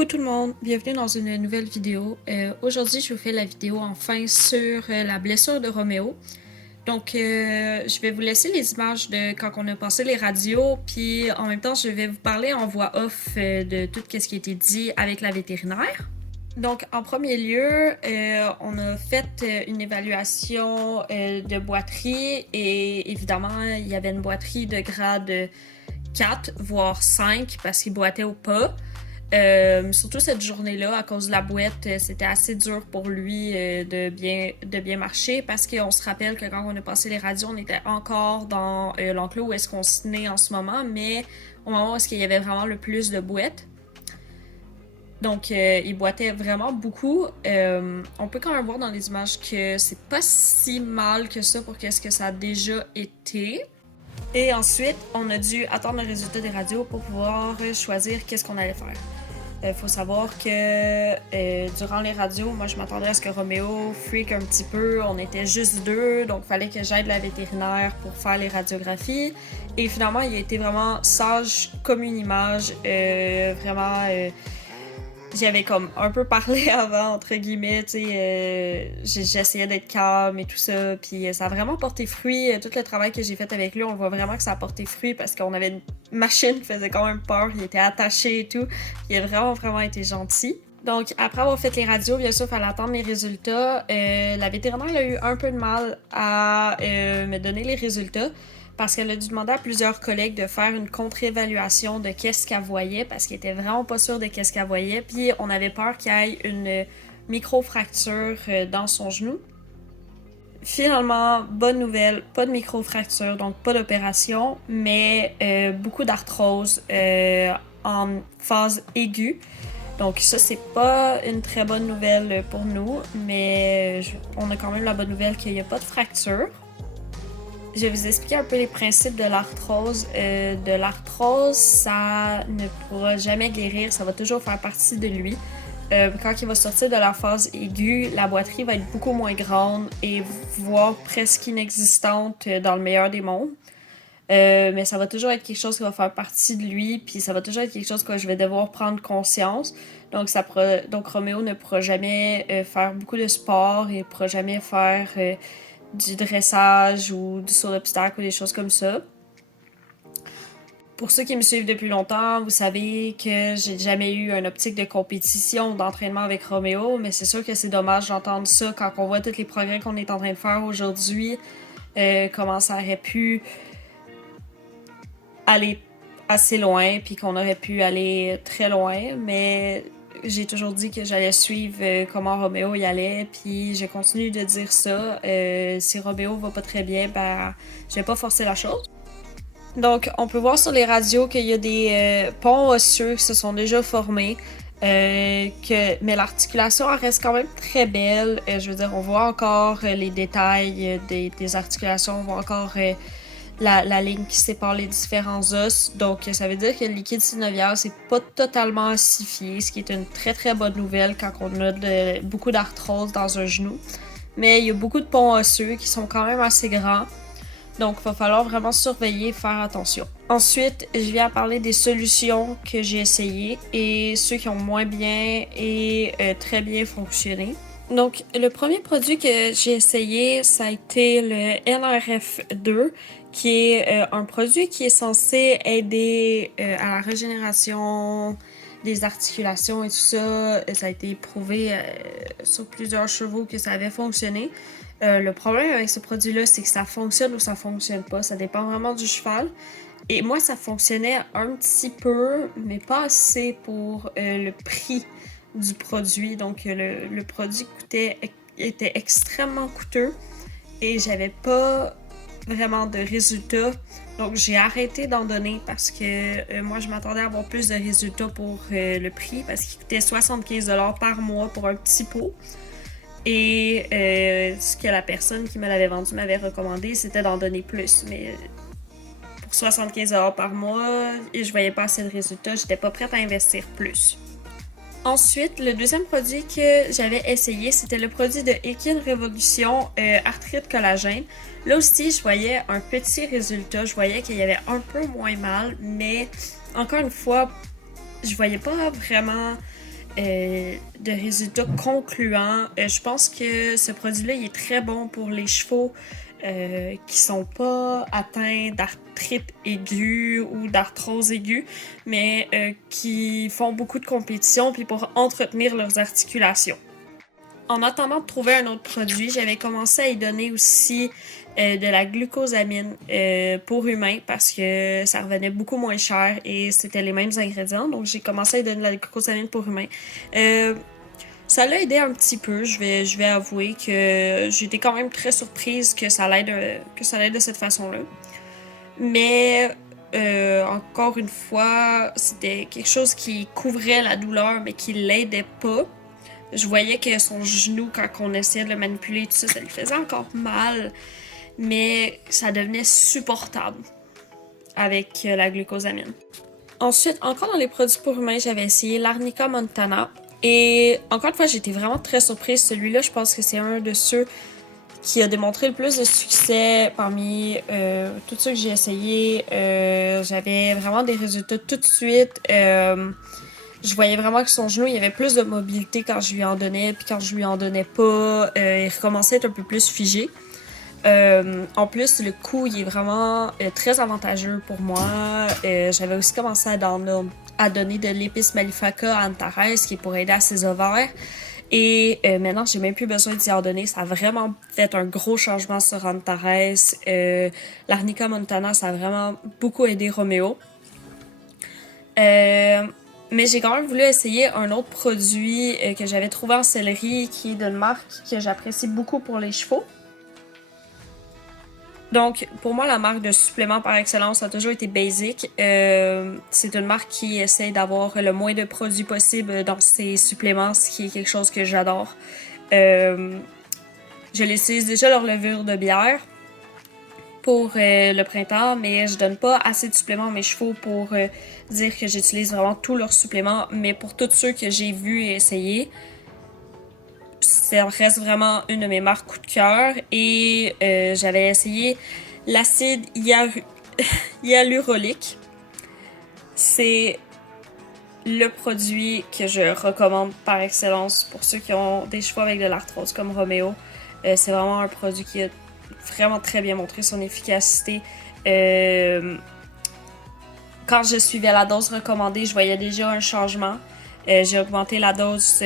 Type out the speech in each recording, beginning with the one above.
Coucou tout le monde, bienvenue dans une nouvelle vidéo. Aujourd'hui, je vous fais la vidéo enfin sur la blessure de Roméo. Donc, je vais vous laisser les images de quand on a passé les radios, puis en même temps, je vais vous parler en voix off de tout ce qui a été dit avec la vétérinaire. Donc, en premier lieu, on a fait une évaluation de boiterie et évidemment, il y avait une boiterie de grade 4, voire 5 parce qu'il boitait au pas. Surtout cette journée-là, à cause de la boîte, c'était assez dur pour lui de bien marcher parce qu'on se rappelle que quand on a passé les radios, on était encore dans l'enclos où est-ce qu'on se tenait en ce moment, mais au moment où est-ce qu'il y avait vraiment le plus de boîtes. Donc, il boitait vraiment beaucoup. On peut quand même voir dans les images que c'est pas si mal que ça pour qu'est-ce que ça a déjà été. Et ensuite, on a dû attendre le résultat des radios pour pouvoir choisir qu'est-ce qu'on allait faire. Faut savoir que durant les radios, moi je m'attendais à ce que Roméo freak un petit peu. On était juste deux, donc il fallait que j'aide la vétérinaire pour faire les radiographies. Et finalement, il a été vraiment sage comme une image. J'avais comme un peu parlé avant, entre guillemets, tu sais, j'essayais d'être calme et tout ça, puis ça a vraiment porté fruit. Tout le travail que j'ai fait avec lui, on voit vraiment que ça a porté fruit parce qu'on avait une machine qui faisait quand même peur, il était attaché et tout, il a vraiment été gentil. Donc, après avoir fait les radios, bien sûr, il fallait attendre les résultats. La vétérinaire a eu un peu de mal à me donner les résultats parce qu'elle a dû demander à plusieurs collègues de faire une contre-évaluation de qu'est-ce qu'elle voyait parce qu'elle était vraiment pas sûre de qu'est-ce qu'elle voyait. Puis on avait peur qu'il y ait une micro-fracture dans son genou. Finalement, bonne nouvelle, pas de micro-fracture, donc pas d'opération, mais beaucoup d'arthrose en phase aiguë. Donc ça, c'est pas une très bonne nouvelle pour nous, mais on a quand même la bonne nouvelle qu'il n'y a pas de fracture. Je vais vous expliquer un peu les principes de l'arthrose. Ça ne pourra jamais guérir, ça va toujours faire partie de lui. Quand il va sortir de la phase aiguë, la boiterie va être beaucoup moins grande et voire presque inexistante dans le meilleur des mondes. Mais ça va toujours être quelque chose qui va faire partie de lui, puis ça va toujours être quelque chose que je vais devoir prendre conscience. Donc Roméo ne pourra jamais faire beaucoup de sport, il ne pourra jamais faire du dressage ou du saut d'obstacle ou des choses comme ça. Pour ceux qui me suivent depuis longtemps, vous savez que j'ai jamais eu une optique de compétition ou d'entraînement avec Roméo, mais c'est sûr que c'est dommage d'entendre ça quand on voit tous les progrès qu'on est en train de faire aujourd'hui, comment ça aurait pu aller assez loin, puis qu'on aurait pu aller très loin, mais j'ai toujours dit que j'allais suivre comment Roméo y allait, puis je continue de dire ça. Si Roméo va pas très bien, ben, je vais pas forcer la chose. Donc, on peut voir sur les radios qu'il y a des ponts osseux qui se sont déjà formés, mais l'articulation reste quand même très belle. Je veux dire, on voit encore les détails des articulations, on voit encore la ligne qui sépare les différents os. Donc, ça veut dire que le liquide synovial, c'est pas totalement ossifié, ce qui est une très bonne nouvelle quand on a beaucoup d'arthrose dans un genou. Mais il y a beaucoup de ponts osseux qui sont quand même assez grands. Donc, il va falloir vraiment surveiller, faire attention. Ensuite, je viens parler des solutions que j'ai essayées et ceux qui ont moins bien et très bien fonctionné. Donc, le premier produit que j'ai essayé, ça a été le NRF2, qui est un produit qui est censé aider à la régénération des articulations et tout ça. Ça a été prouvé sur plusieurs chevaux que ça avait fonctionné. Le problème avec ce produit-là, c'est que ça fonctionne ou ça fonctionne pas. Ça dépend vraiment du cheval. Et moi, ça fonctionnait un petit peu, mais pas assez pour le prix du produit. Donc, le produit était extrêmement coûteux et j'avais pas vraiment de résultats. Donc, j'ai arrêté d'en donner parce que moi, je m'attendais à avoir plus de résultats pour le prix parce qu'il coûtait 75$ par mois pour un petit pot. Et ce que la personne qui me l'avait vendu m'avait recommandé, c'était d'en donner plus. Mais pour 75$ par mois, et je voyais pas assez de résultats, j'étais pas prête à investir plus. Ensuite, le deuxième produit que j'avais essayé, c'était le produit de Equine Révolution Arthrite Collagène. Là aussi, je voyais un petit résultat, je voyais qu'il y avait un peu moins mal, mais encore une fois, je voyais pas vraiment de résultats concluants. Je pense que ce produit-là, il est très bon pour les chevaux qui sont pas atteints d'arthrite aiguë ou d'arthrose aiguë, mais qui font beaucoup de compétition puis pour entretenir leurs articulations. En attendant de trouver un autre produit, j'avais commencé à y donner aussi de la glucosamine pour humains parce que ça revenait beaucoup moins cher et c'était les mêmes ingrédients. Donc j'ai commencé à y donner de la glucosamine pour humains. Ça l'a aidé un petit peu, je vais avouer que j'étais quand même très surprise que ça l'aide de cette façon-là. Mais encore une fois, c'était quelque chose qui couvrait la douleur mais qui l'aidait pas. Je voyais que son genou, quand on essayait de le manipuler, tout ça, ça lui faisait encore mal. Mais ça devenait supportable avec la glucosamine. Ensuite, encore dans les produits pour humains, j'avais essayé l'Arnica Montana. Et encore une fois, j'étais vraiment très surprise. Celui-là, je pense que c'est un de ceux qui a démontré le plus de succès parmi tous ceux que j'ai essayé. J'avais vraiment des résultats tout de suite. Je voyais vraiment que son genou, il y avait plus de mobilité quand je lui en donnais, puis quand je lui en donnais pas, il recommençait à être un peu plus figé. En plus, le coût, il est vraiment très avantageux pour moi. J'avais aussi commencé à donner de l'épice Malifaca à Antares, qui est pour aider à ses ovaires. Et maintenant, j'ai même plus besoin d'y en donner. Ça a vraiment fait un gros changement sur Antares. L'Arnica Montana, ça a vraiment beaucoup aidé Roméo. Mais j'ai quand même voulu essayer un autre produit que j'avais trouvé en céleri, qui est d'une marque que j'apprécie beaucoup pour les chevaux. Donc, pour moi, la marque de suppléments par excellence a toujours été Basic. C'est une marque qui essaie d'avoir le moins de produits possible dans ses suppléments, ce qui est quelque chose que j'adore. Je l'utilise déjà leur levure de bière pour le printemps, mais je donne pas assez de suppléments à mes chevaux pour dire que j'utilise vraiment tous leurs suppléments. Mais pour tous ceux que j'ai vus et essayés, ça reste vraiment une de mes marques coup de cœur. Et j'avais essayé l'acide hyaluronique. C'est le produit que je recommande par excellence pour ceux qui ont des chevaux avec de l'arthrose comme Roméo. C'est vraiment un produit qui a vraiment très bien montré son efficacité. Quand je suivais la dose recommandée, je voyais déjà un changement. J'ai augmenté la dose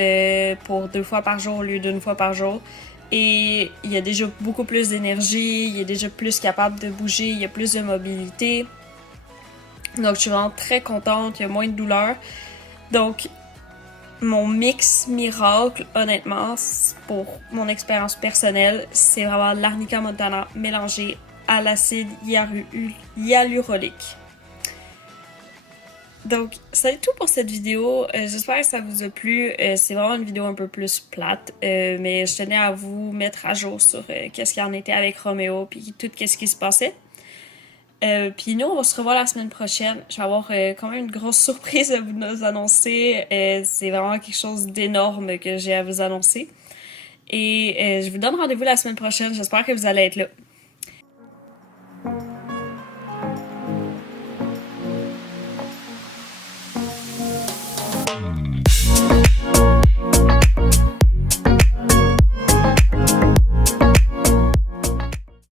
pour 2 fois par jour au lieu d'1 fois par jour. Et il y a déjà beaucoup plus d'énergie, il est déjà plus capable de bouger, il y a plus de mobilité. Donc je suis vraiment très contente, il y a moins de douleur. Donc mon mix miracle, honnêtement, pour mon expérience personnelle, c'est vraiment l'Arnica Montana mélangé à l'acide hyaluronique. Donc, c'est tout pour cette vidéo. J'espère que ça vous a plu. C'est vraiment une vidéo un peu plus plate, mais je tenais à vous mettre à jour sur qu'est-ce qu'il en était avec Roméo puis tout qu'est-ce qui se passait. Puis nous, on va se revoir la semaine prochaine. Je vais avoir quand même une grosse surprise à vous annoncer. C'est vraiment quelque chose d'énorme que j'ai à vous annoncer. Et je vous donne rendez-vous la semaine prochaine. J'espère que vous allez être là.